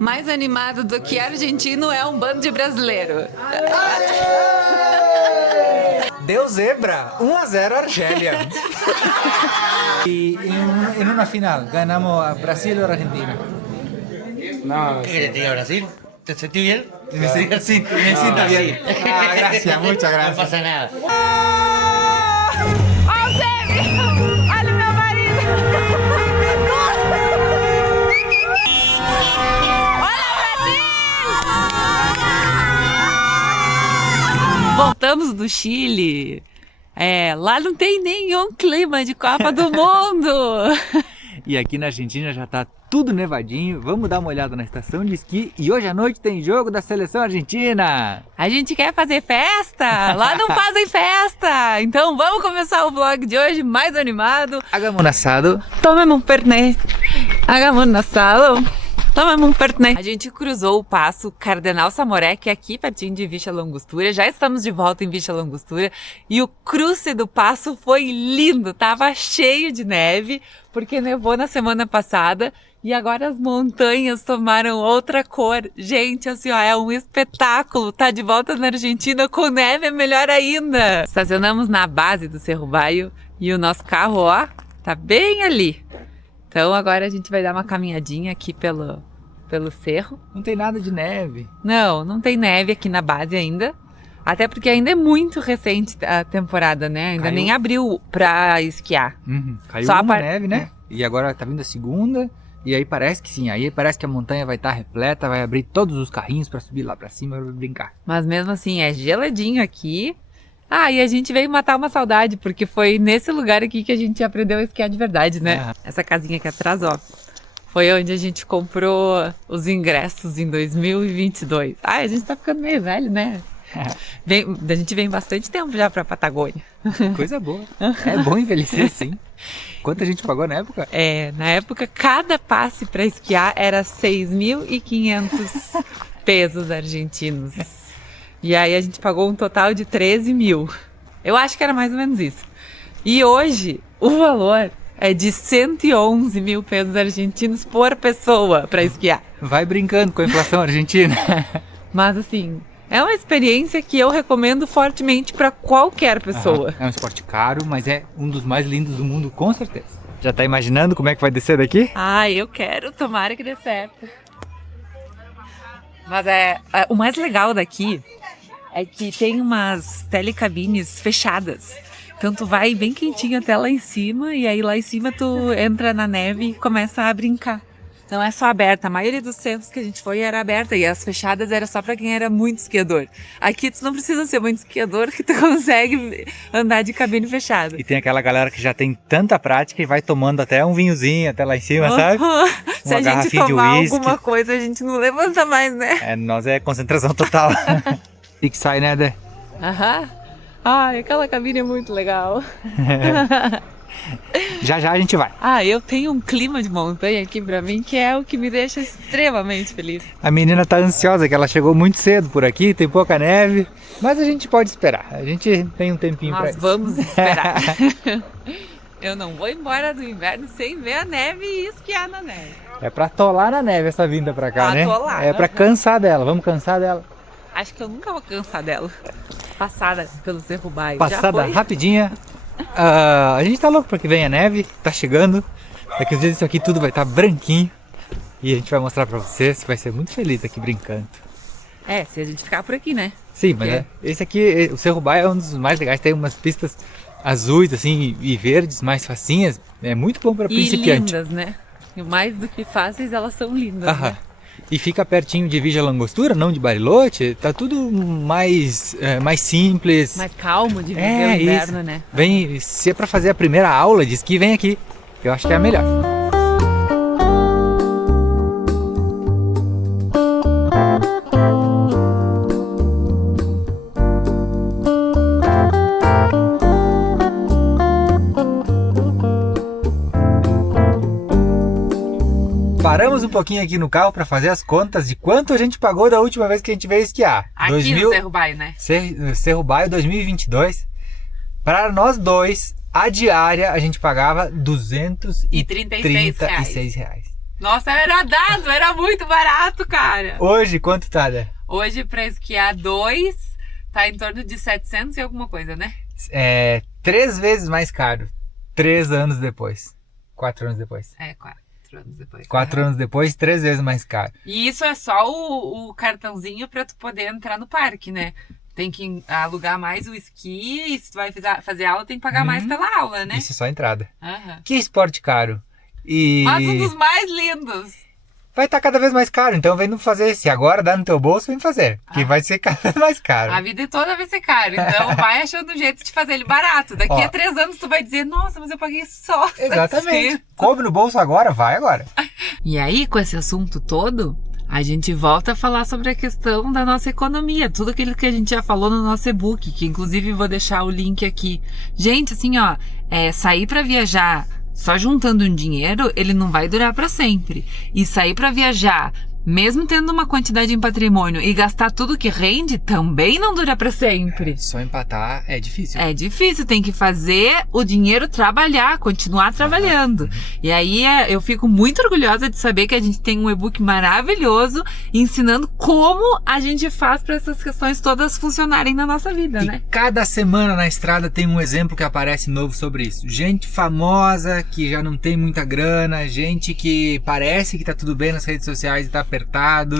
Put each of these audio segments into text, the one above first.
mais animado do que argentino é um bando de brasileiro. Deu zebra, 1-0 Argélia. E em uma final, ganhamos a Brasil ou a Argentina? No, ¿Qué querés, te diga Brasil? ¿Te sentís bien? Sí, me siento bien. Ah, gracias, muchas No gracias. pasa nada. Ó o Zé! Olha o meu marido! Olha o Brasil! Voltamos do Chile. Lá não tem nenhum clima de Copa do Mundo. E aqui na Argentina já tá tudo nevadinho. Vamos dar uma olhada na estação de esqui. E hoje à noite tem jogo da seleção argentina. A gente quer fazer festa, lá não fazem festa. Então vamos começar o vlog de hoje mais animado. Hagamos um assado. Tomemos um perné. Hagamos um assado. Tomemos um perné. A gente cruzou o passo Cardenal Samoré, que é aqui pertinho de Villa Langostura. Já estamos de volta em Villa Langostura. E o cruce do passo foi lindo. Tava cheio de neve, porque nevou na semana passada. E agora as montanhas tomaram outra cor. Gente, assim, ó, é um espetáculo. Tá de volta na Argentina com neve, é melhor ainda. Estacionamos na base do Cerro Baio e o nosso carro, ó, tá bem ali. Então agora a gente vai dar uma caminhadinha aqui pelo cerro. Não tem nada de neve. Não tem neve aqui na base ainda. Até porque ainda é muito recente a temporada, né? Ainda nem abriu pra esquiar. Caiu Só uma neve, né? E agora tá vindo a segunda. E aí parece que sim, aí parece que a montanha vai estar repleta, vai abrir todos os carrinhos pra subir lá pra cima e brincar. Mas mesmo assim, é geladinho aqui. Ah, e a gente veio matar uma saudade, porque foi nesse lugar aqui que a gente aprendeu a esquiar de verdade, né? Essa casinha aqui atrás, ó, foi onde a gente comprou os ingressos em 2022. Ah, a gente tá ficando meio velho, né? A gente vem bastante tempo já pra Patagônia. Coisa boa. É bom envelhecer sim. Quanto a gente pagou na época? Na época, cada passe pra esquiar era 6.500 pesos argentinos. E aí a gente pagou um total de 13 mil. Eu acho que era mais ou menos isso. E hoje, o valor é de 111 mil pesos argentinos por pessoa pra esquiar. Vai brincando com a inflação argentina. Mas assim, é uma experiência que eu recomendo fortemente pra qualquer pessoa. É um esporte caro, mas é um dos mais lindos do mundo, com certeza. Já tá imaginando como é que vai descer daqui? Ah, eu quero, tomara que dê certo. Mas o mais legal daqui é que tem umas telecabines fechadas. Então tu vai bem quentinho até lá em cima e aí lá em cima tu entra na neve e começa a brincar. Não é só aberta, a maioria dos centros que a gente foi era aberta e as fechadas era só pra quem era muito esquiador. Aqui tu não precisa ser muito esquiador que tu consegue andar de cabine fechada. E tem aquela galera que já tem tanta prática e vai tomando até um vinhozinho até lá em cima, sabe? Se a gente tomar alguma coisa, a gente não levanta mais, né? Nós é concentração total. E que sai, né, Dé? Ai, aquela cabine é muito legal. Já a gente vai. Eu tenho um clima de montanha aqui pra mim que é o que me deixa extremamente feliz. A menina tá ansiosa, que ela chegou muito cedo por aqui, tem pouca neve, mas a gente pode esperar. A gente tem um tempinho pra isso. Nós vamos esperar. Eu não vou embora do inverno sem ver a neve e esquiar na neve. É pra atolar na neve essa vinda pra cá, né? Atolar. É pra cansar dela, vamos cansar dela. Acho que eu nunca vou cansar dela. Passada pelo Cerro Baio. Passada rapidinha. A gente tá louco pra que venha a neve, tá chegando. Daqui uns dias isso aqui tudo vai estar branquinho. E a gente vai mostrar pra vocês, vai ser muito feliz aqui brincando. Se a gente ficar por aqui, né? Sim, mas esse aqui, o Cerro Baio é um dos mais legais, tem umas pistas azuis assim e verdes, mais facinhas. É muito bom pra principiante. E lindas, né? E mais do que fáceis, elas são lindas, né? E fica pertinho de Villa Langostura, não de Bariloche. Tá tudo mais simples. Mais calmo de viver o inverno, né? Vem, se é pra fazer a primeira aula de esqui, vem aqui. Eu acho que é a melhor. Paramos um pouquinho aqui no carro para fazer as contas de quanto a gente pagou da última vez que a gente veio esquiar. Aqui no Cerro Baio, né? Cerro Baio 2022. Para nós dois, a diária a gente pagava R$ 236. Nossa, era dado, era muito barato, cara. Hoje, quanto tá, né? Hoje, pra esquiar 2, tá em torno de 700 e alguma coisa, né? É 3 vezes mais caro. 3 anos depois. 4 anos depois. 4 anos depois. 4 anos depois, 3 vezes mais caro. E isso é só o cartãozinho pra tu poder entrar no parque, né? Tem que alugar mais o esqui e se tu vai fazer aula, tem que pagar mais pela aula, né? Isso é só a entrada. Aham. Que esporte caro. E Mas um dos mais lindos. vai estar cada vez mais caro. Então vem fazer. Se agora dá no teu bolso, vem fazer. Que vai ser cada vez mais caro. A vida toda vai ser caro. Então vai achando um jeito de fazer ele barato. Daqui Ó. a 3 anos tu vai dizer, nossa, mas eu paguei só. Exatamente. Coube no bolso agora, vai agora. E aí, com esse assunto todo, a gente volta a falar sobre a questão da nossa economia, tudo aquilo que a gente já falou no nosso e-book, que inclusive vou deixar o link aqui. Gente, assim, ó, sair pra viajar só juntando um dinheiro, ele não vai durar pra sempre. E sair pra viajar, mesmo tendo uma quantidade em patrimônio e gastar tudo que rende, também não dura pra sempre. Só empatar é difícil. É difícil, tem que fazer o dinheiro trabalhar, continuar trabalhando. E aí eu fico muito orgulhosa de saber que a gente tem um e-book maravilhoso ensinando como a gente faz para essas questões todas funcionarem na nossa vida, né? Cada semana na estrada tem um exemplo que aparece novo sobre isso. Gente famosa que já não tem muita grana, gente que parece que tá tudo bem nas redes sociais e tá apertado.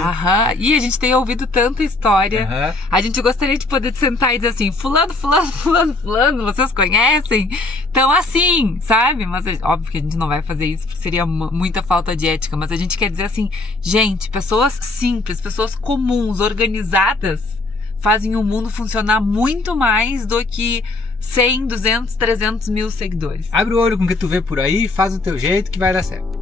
Aham, e a gente tem ouvido tanta história. Aham. A gente gostaria de poder sentar e dizer assim, fulano, vocês conhecem? Então assim, sabe? Mas óbvio que a gente não vai fazer isso porque seria muita falta de ética, mas a gente quer dizer assim, gente, pessoas simples, pessoas comuns, organizadas, fazem o mundo funcionar muito mais do que 100, 200, 300 mil seguidores. Abre o olho com o que tu vê por aí, faz o teu jeito que vai dar certo.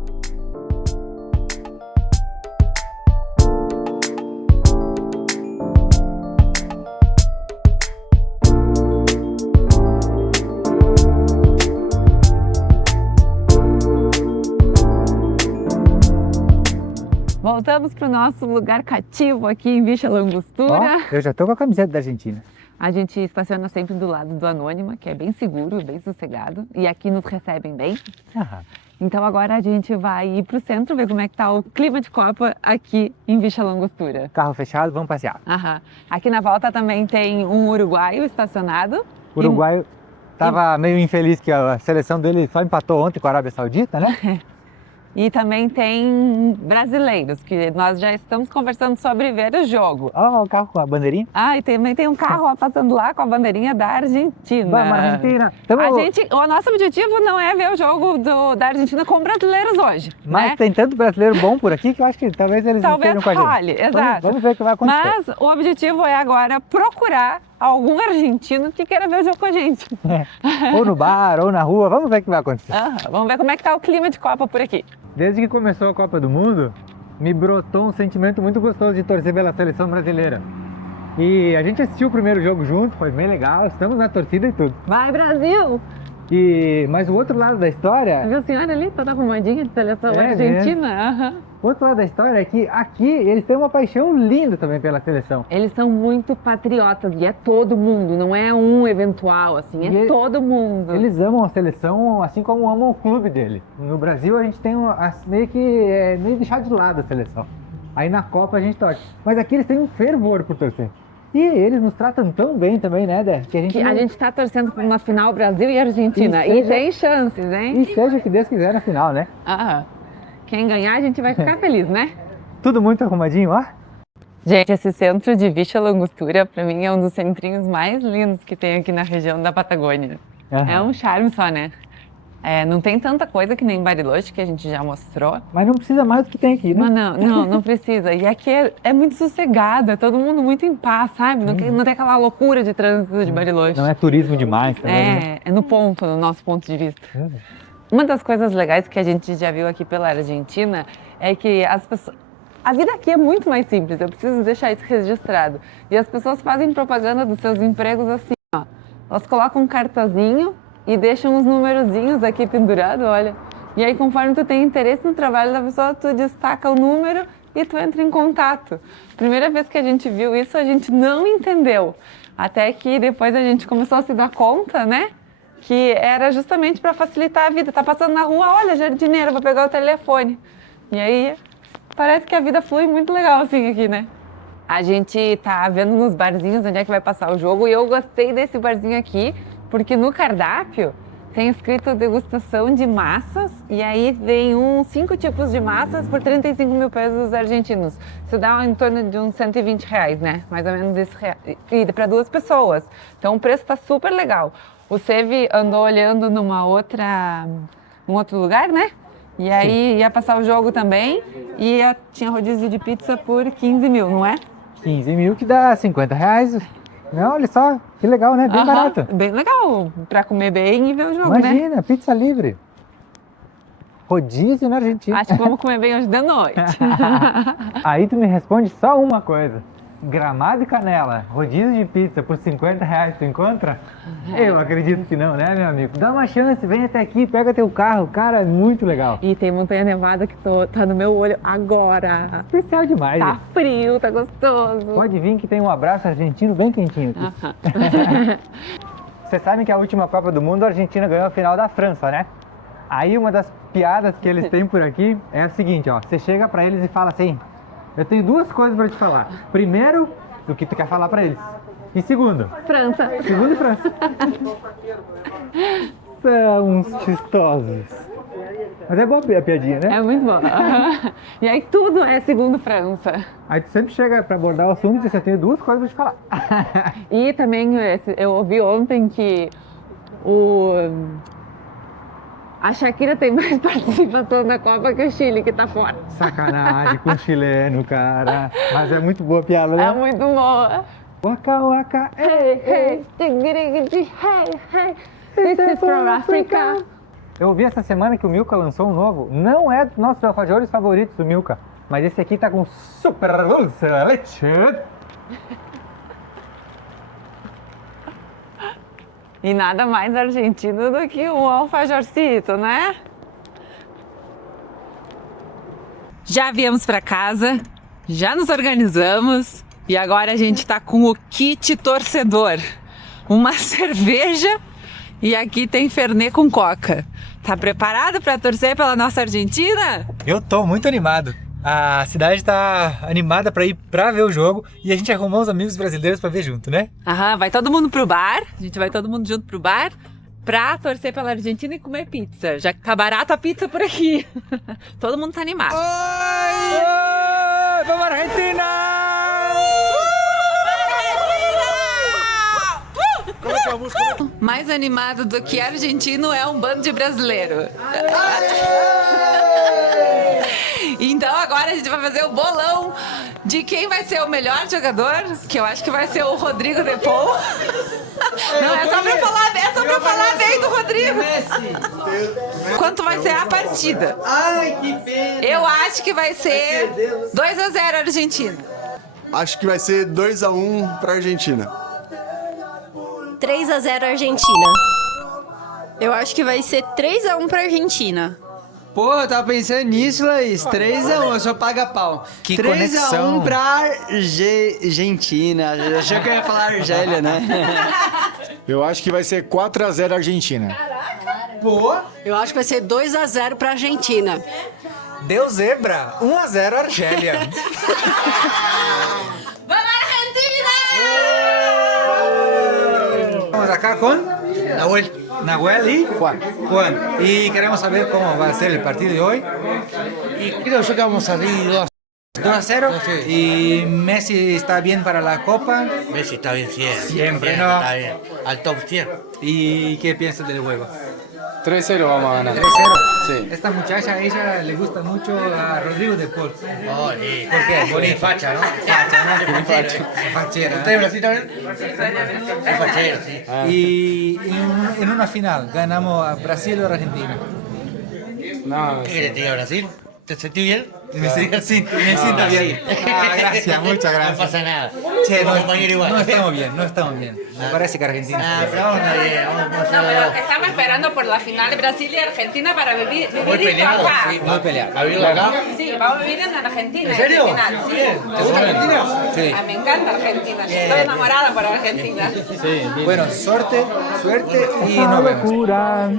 Voltamos para o nosso lugar cativo aqui em Villa Langostura. Ó, eu já tô com a camiseta da Argentina. A gente estaciona sempre do lado do Anônima, que é bem seguro, bem sossegado. E aqui nos recebem bem. Aham. Então agora a gente vai ir para o centro, ver como é que tá o clima de Copa aqui em Villa Langostura. Carro fechado, vamos passear. Aham. Aqui na volta também tem um uruguaio estacionado. O uruguaio tava meio infeliz que a seleção dele só empatou ontem com a Arábia Saudita, né? E também tem brasileiros, que nós já estamos conversando sobre ver o jogo. Ó, o carro com a bandeirinha. Ah, e também tem um carro ó, passando lá com a bandeirinha da Argentina. Vamos, Argentina. O nosso objetivo não é ver o jogo da Argentina com brasileiros hoje, Mas né? tem tanto brasileiro bom por aqui que eu acho que talvez eles Talvez estejam com a role, gente. exato. Vamos ver o que vai acontecer. Mas o objetivo é agora procurar algum argentino que queira ver o jogo com a gente. Ou no bar, ou na rua, vamos ver o que vai acontecer. Vamos ver como é que tá o clima de Copa por aqui. Desde que começou a Copa do Mundo, me brotou um sentimento muito gostoso de torcer pela seleção brasileira. E a gente assistiu o primeiro jogo junto, foi bem legal, estamos na torcida e tudo. Vai, Brasil! Mas o outro lado da história, Viu a senhora ali, toda arrumadinha de seleção É argentina? Aham. o outro lado da história é que aqui eles têm uma paixão linda também pela seleção. Eles são muito patriotas e é todo mundo, não é um eventual, assim, é todo mundo. Eles amam a seleção assim como amam o clube dele. No Brasil a gente tem meio deixado de lado a seleção. Aí na Copa a gente torce. Mas aqui eles têm um fervor por torcer. E eles nos tratam tão bem também, né, Dé? Que A gente tá torcendo por uma final Brasil e Argentina. E E tem chances, hein? E seja o que Deus quiser na final, né? Aham. Quem ganhar, a gente vai ficar feliz, né? Tudo muito arrumadinho, ó. Gente, esse centro de Villa Langostura, pra mim, é um dos centrinhos mais lindos que tem aqui na região da Patagônia. Aham. É um charme só, né? Não tem tanta coisa que nem Bariloche, que a gente já mostrou. Mas não precisa mais do que tem aqui, né? Mas não precisa. E aqui é muito sossegado, é todo mundo muito em paz, sabe? Não tem aquela loucura de trânsito de Bariloche. Não é turismo demais também, né? É no ponto, no nosso ponto de vista. Uma das coisas legais que a gente já viu aqui pela Argentina é que as pessoas... A vida aqui é muito mais simples, eu preciso deixar isso registrado. E as pessoas fazem propaganda dos seus empregos assim, ó. Elas colocam um cartazinho e deixam uns numerozinhos aqui pendurados, olha. E aí, conforme tu tem interesse no trabalho da pessoa, tu destaca o número e tu entra em contato. Primeira vez que a gente viu isso, a gente não entendeu. Até que depois a gente começou a se dar conta, né? Que era justamente para facilitar a vida. Tá passando na rua, olha, jardineira, vou pegar o telefone. E aí, parece que a vida flui muito legal assim aqui, né? A gente tá vendo nos barzinhos onde é que vai passar o jogo e eu gostei desse barzinho aqui, porque no cardápio tem escrito degustação de massas e aí vem 5 tipos de massas por 35 mil pesos argentinos. Isso dá em torno de uns 120 reais, né? Mais ou menos isso, e para 2 pessoas. Então o preço tá super legal. O Sevi andou olhando num outro lugar, né? E aí ia passar o jogo também e tinha rodízio de pizza por 15 mil, não é? 15 mil que dá 50 reais. Não, olha só, que legal, né? Bem barato. Bem legal, pra comer bem e ver o jogo, né? Imagina, pizza livre. Rodízio na Argentina. Acho que vamos comer bem hoje de noite. Aí tu me responde só uma coisa. Gramado e Canela, rodízio de pizza por 50 reais, tu encontra? Eu acredito que não, né, meu amigo? Dá uma chance, vem até aqui, pega teu carro, cara, é muito legal. E tem montanha nevada que tá no meu olho agora. Especial demais. Tá frio, tá gostoso. Pode vir que tem um abraço argentino bem quentinho aqui. Vocês sabem que a última Copa do Mundo a Argentina ganhou a final da França, né? Aí uma das piadas que eles têm por aqui é a seguinte, ó. Você chega pra eles e fala assim: eu tenho 2 coisas pra te falar. Primeiro, o que tu quer falar pra eles. E segundo? França. Segundo, França. São uns chistosos. Mas é boa a piadinha, né? É muito bom. E aí tudo é segundo França. Aí tu sempre chega pra abordar o assunto e diz: eu tenho 2 coisas pra te falar. E também eu ouvi ontem que a Shakira tem mais participação na Copa que o Chile, que tá fora. Sacanagem com o chileno, cara. Mas é muito boa a piada, né? É muito boa. Waka waka, Hey, hey, tigirigi, hey, hey, this is from Africa. Eu ouvi essa semana que o Milka lançou um novo. Não é dos nossos alfajores favoritos do Milka, mas esse aqui tá com super dulce de leite. E nada mais argentino do que um alfajorcito, né? Já viemos pra casa, já nos organizamos e agora a gente tá com o kit torcedor. Uma cerveja e aqui tem Fernet com coca. Tá preparado pra torcer pela nossa Argentina? Eu tô muito animado. A cidade tá animada pra ir pra ver o jogo e a gente arrumou uns amigos brasileiros pra ver junto, né? Aham, vai todo mundo pro bar, a gente vai todo mundo junto pro bar pra torcer pela Argentina e comer pizza, já que tá barato a pizza por aqui. Todo mundo tá animado. Oi! Vamos Argentina! Como é que é a música? Mais animado do que argentino é um bando de brasileiro. Então agora a gente vai fazer o bolão de quem vai ser o melhor jogador, que eu acho que vai ser o Rodrigo De Paul. Não, é só pra falar bem do Rodrigo. Quanto vai ser a partida? Ai, que pena! Eu acho que vai ser 2-0 Argentina. Acho que vai ser 2-1 pra Argentina. 3-0 Argentina. Eu acho que vai ser 3-1 pra Argentina. Pô, eu tava pensando nisso, Laís. 3-1, eu só paga pau. Que 3-1 conexão. pra Argentina. Achou que eu ia falar Argélia, né? Eu acho que vai ser 4-0 Argentina. Pô, Eu acho que vai ser 2-0 pra Argentina. Deu zebra, 1-0 Argélia. Vamos Argentina! Estamos acá con Nahuel y Juan. Y queremos saber cómo va a ser el partido de hoy. Y creo yo que vamos a salir 2-0. Y Messi está bien para la Copa. Messi está bien siempre. Siempre, ¿no? Está bien. Al top 100. ¿Y qué piensas del juego? 3-0 vamos a ganar. 3-0. Sí. Esta muchacha, ella le gusta mucho a Rodrigo De Paul. Oh, sí. ¿Por qué? Bonito. Facha, ¿no? Facha, ¿no? Fachera. ¿Usted de Brasil también? Es fachero, sí. Y en una final, ¿ganamos a Brasil o a Argentina? No, ¿Qué querés, te diga Brasil? ¿Te sentís bien? Me siento bien. Ah, gracias, muchas gracias. No pasa nada. Che, Somos compañeros igual. no estamos bien. Me parece que Argentina. Ah, pero vamos a bien, vamos No, a pero que estamos esperando por la final de Brasil y Argentina para vivir Muy esto peleado, acá. sí. Muy peleado. ¿A vivirlo acá? Sí, vamos a vivir en Argentina. ¿En serio? esta final, sí. ¿Te gusta Argentina? Sí. Ah, me encanta Argentina. Bien. Estoy enamorada por Argentina. Bueno, suerte y nos vemos. Locura.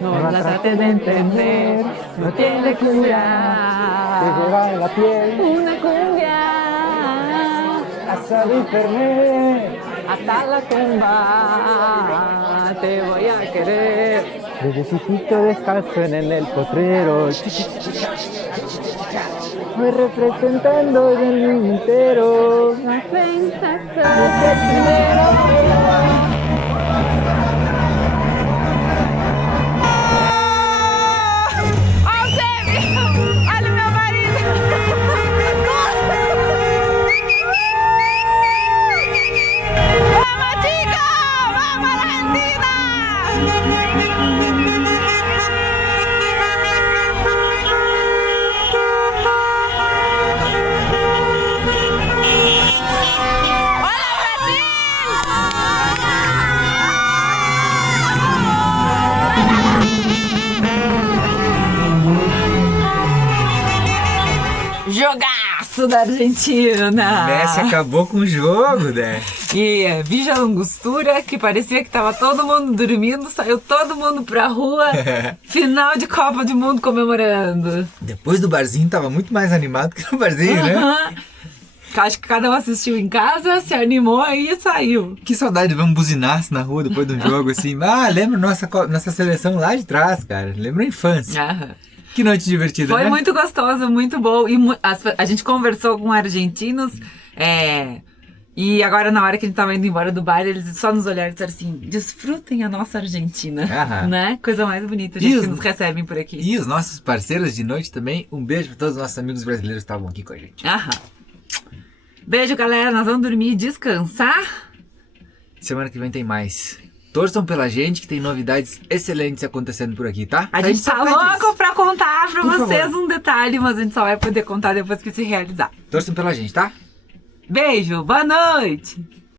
No la trate de entender, no tiene Te cuidar. lleva en la piel Una cumbia hasta el Fernet. hasta la tumba. Te voy a querer. Desde chiquito descalzo en el potrero. Voy representando el mundo entero. Olha o meu marido! Vamos, chicos! Vamos, Argentina! Jogaço da Argentina! Messi acabou com o jogo, né? E Vija Langostura, que parecia que tava todo mundo dormindo, saiu todo mundo pra rua. Final de Copa do Mundo comemorando. Depois do barzinho tava muito mais animado que no barzinho, né? Acho que cada um assistiu em casa, se animou aí e saiu. Que saudade de ver um buzinaço na rua depois de um jogo assim. Ah, lembro nossa seleção lá de trás, cara. Lembro a infância. Aham. Que noite divertida, Foi né? muito gostoso, muito bom. E a gente conversou com argentinos, e agora na hora que a gente tava indo embora do bar, eles só nos olharam e disseram assim, desfrutem a nossa Argentina, Aham. né? Coisa mais bonita, E gente, os- que nos recebem por aqui. E os nossos parceiros de noite também. Um beijo para todos os nossos amigos brasileiros que estavam aqui com a gente. Aham. Beijo, galera. Nós vamos dormir e descansar. Semana que vem tem mais. Torçam pela gente que tem novidades excelentes acontecendo por aqui, tá? A gente tá só faz louco isso. pra contar pra Por vocês favor. um detalhe, mas a gente só vai poder contar depois que se realizar. Torçam pela gente, tá? Beijo, boa noite!